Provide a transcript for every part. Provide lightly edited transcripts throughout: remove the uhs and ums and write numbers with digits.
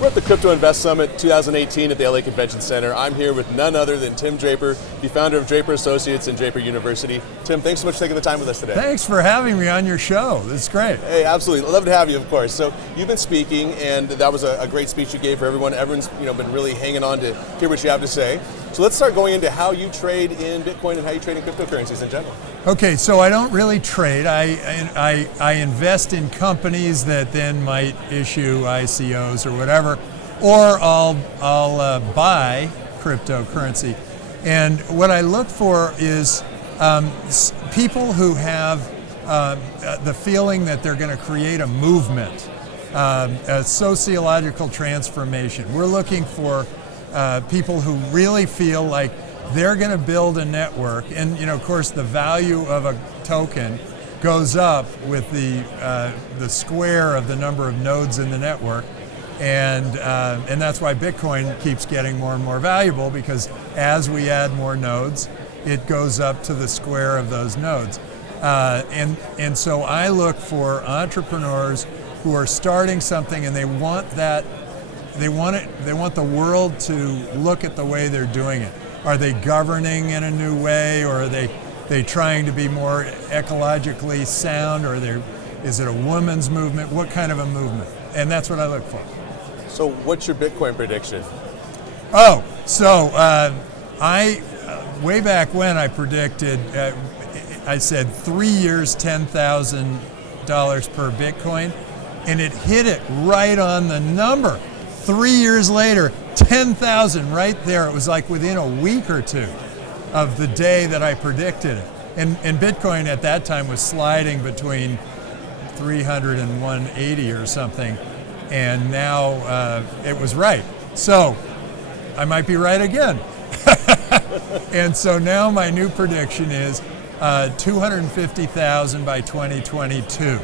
We're at the Crypto Invest Summit 2018 at the LA Convention Center. I'm here with none other than Tim Draper, the founder of Draper Associates and Draper University. Tim, thanks so much for taking the time with us today. Thanks for having me on your show. This is great. Hey, absolutely. I'd love to have you, of course. So you've been speaking, and that was a great speech you gave for everyone. Everyone's been really hanging on to hear what you have to say. So let's start going into how you trade in Bitcoin and how you trade in cryptocurrencies in general. Okay, so I don't really trade. I invest in companies that then might issue ICOs or whatever, or I'll buy cryptocurrency. And what I look for is people who have the feeling that they're going to create a movement, a sociological transformation. We're looking for people who really feel like they're going to build a network, and of course the value of a token goes up with the square of the number of nodes in the network, and that's why Bitcoin keeps getting more and more valuable, because as we add more nodes, it goes up to the square of those nodes, and so I look for entrepreneurs who are starting something and they want that. They want the world to look at the way they're doing it. Are they governing in a new way, or are they trying to be more ecologically sound, or is it a women's movement? What kind of a movement? And that's what I look for. So what's your Bitcoin prediction? Oh, so way back when I predicted, I said 3 years, $10,000 per Bitcoin, and it hit it right on the number. 3 years later, 10,000 right there. It was like within a week or two of the day that I predicted it. And Bitcoin at that time was sliding between 300 and 180 or something. And now it was right. So I might be right again. And so now my new prediction is 250,000 by 2022.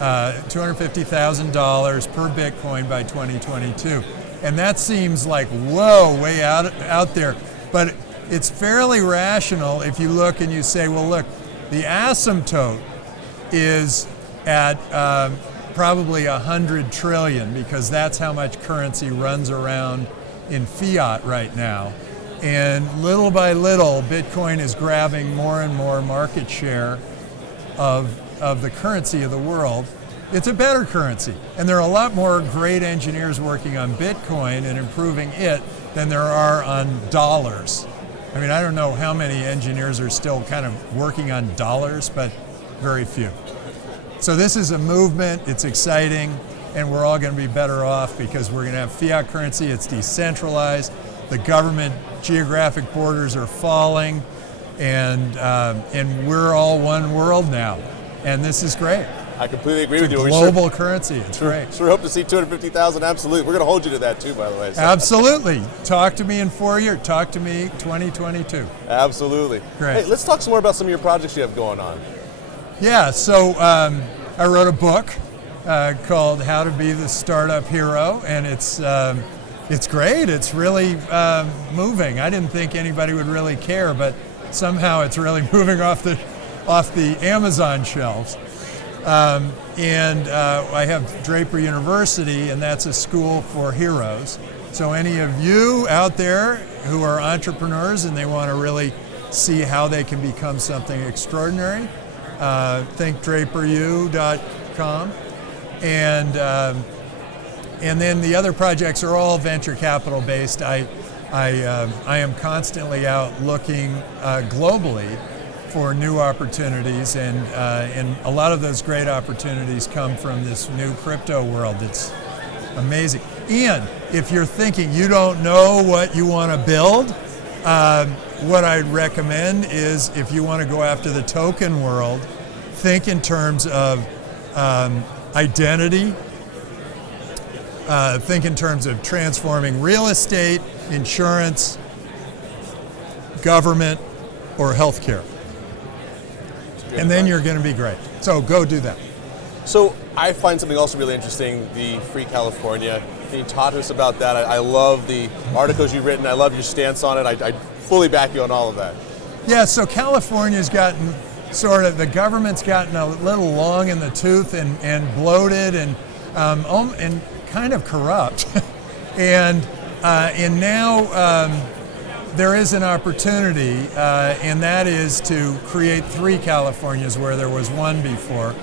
$250,000 per Bitcoin by 2022. And that seems like, whoa, way out there. But it's fairly rational if you look and you say, well, look, the asymptote is at probably 100 trillion, because that's how much currency runs around in fiat right now. And little by little, Bitcoin is grabbing more and more market share of the currency of the world. It's a better currency, and there are a lot more great engineers working on Bitcoin and improving it than there are on dollars. I mean, I don't know how many engineers are still kind of working on dollars, but very few. So this is a movement, it's exciting, and we're all going to be better off because we're going to have fiat currency, it's decentralized, the government geographic borders are falling, and we're all one world now. And this is great. I completely agree with you. Global currency. It's great. Sure hope to see 250,000. Absolutely. We're going to hold you to that too, by the way. So. Absolutely. Talk to me in 4 years. Talk to me 2022. Absolutely. Great. Hey, let's talk some more about some of your projects you have going on. Yeah. So I wrote a book called "How to Be the Startup Hero," and it's great. It's really moving. I didn't think anybody would really care, but somehow it's really moving off the Amazon shelves. And I have Draper University, and that's a school for heroes. So any of you out there who are entrepreneurs and they want to really see how they can become something extraordinary, think draperu.com. And then the other projects are all venture capital based. I am constantly out looking globally for new opportunities, and a lot of those great opportunities come from this new crypto world. It's amazing. And if you're thinking you don't know what you want to build, what I'd recommend is, if you want to go after the token world, think in terms of identity, think in terms of transforming real estate, insurance, government, or healthcare. And then you're going to be great. So go do that. So I find something also really interesting, the Free California. Can you talk to us about that? I love the articles you've written. I love your stance on it. I fully back you on all of that. Yeah, so California's gotten the government's gotten a little long in the tooth and bloated and kind of corrupt. And now there is an opportunity, and that is to create 3 Californias where there was 1 before.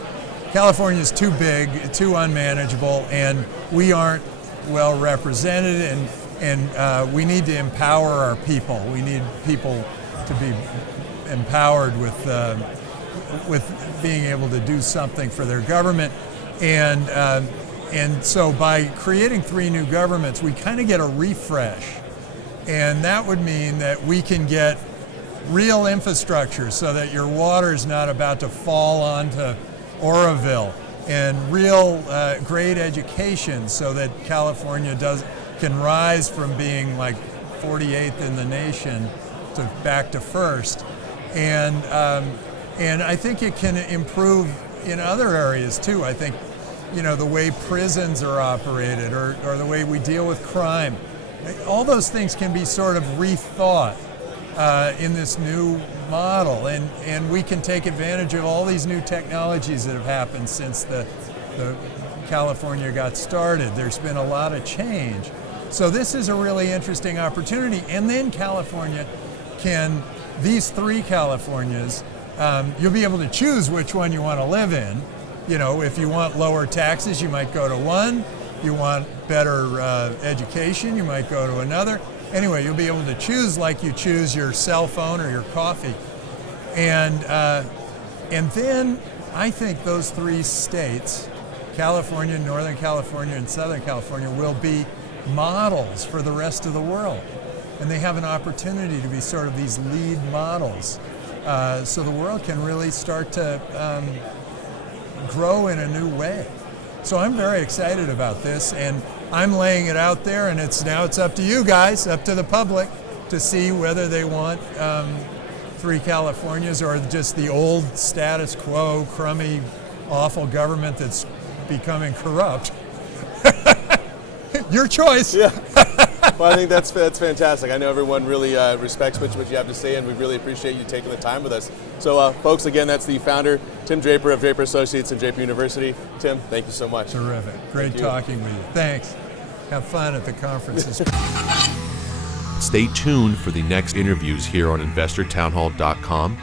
California is too big, too unmanageable, and we aren't well represented, and we need to empower our people. We need people to be empowered with being able to do something for their government. And so by creating 3 new governments, we kind of get a refresh. And that would mean that we can get real infrastructure so that your water is not about to fall onto Oroville, and real great education so that California can rise from being like 48th in the nation to back to first. And I think it can improve in other areas too. I think, the way prisons are operated, or the way we deal with crime. All those things can be sort of rethought in this new model, and we can take advantage of all these new technologies that have happened since the California got started. There's been a lot of change. So this is a really interesting opportunity. And then California these 3 Californias, you'll be able to choose which one you want to live in. If you want lower taxes, you might go to one. You want better education, you might go to another. Anyway, you'll be able to choose like you choose your cell phone or your coffee. And then I think those 3 states, California, Northern California, and Southern California, will be models for the rest of the world. And they have an opportunity to be sort of these lead models. So the world can really start to grow in a new way. So I'm very excited about this, and I'm laying it out there, and now it's up to you guys, up to the public, to see whether they want 3 Californias or just the old status quo, crummy, awful government that's becoming corrupt. Your choice. Yeah. Well, I think that's fantastic. I know everyone really respects what you have to say, and we really appreciate you taking the time with us. So, folks, again, that's the founder, Tim Draper of Draper Associates and Draper University. Tim, thank you so much. Terrific. Great talking with you. Thanks. Have fun at the conferences. Stay tuned for the next interviews here on InvestorTownHall.com.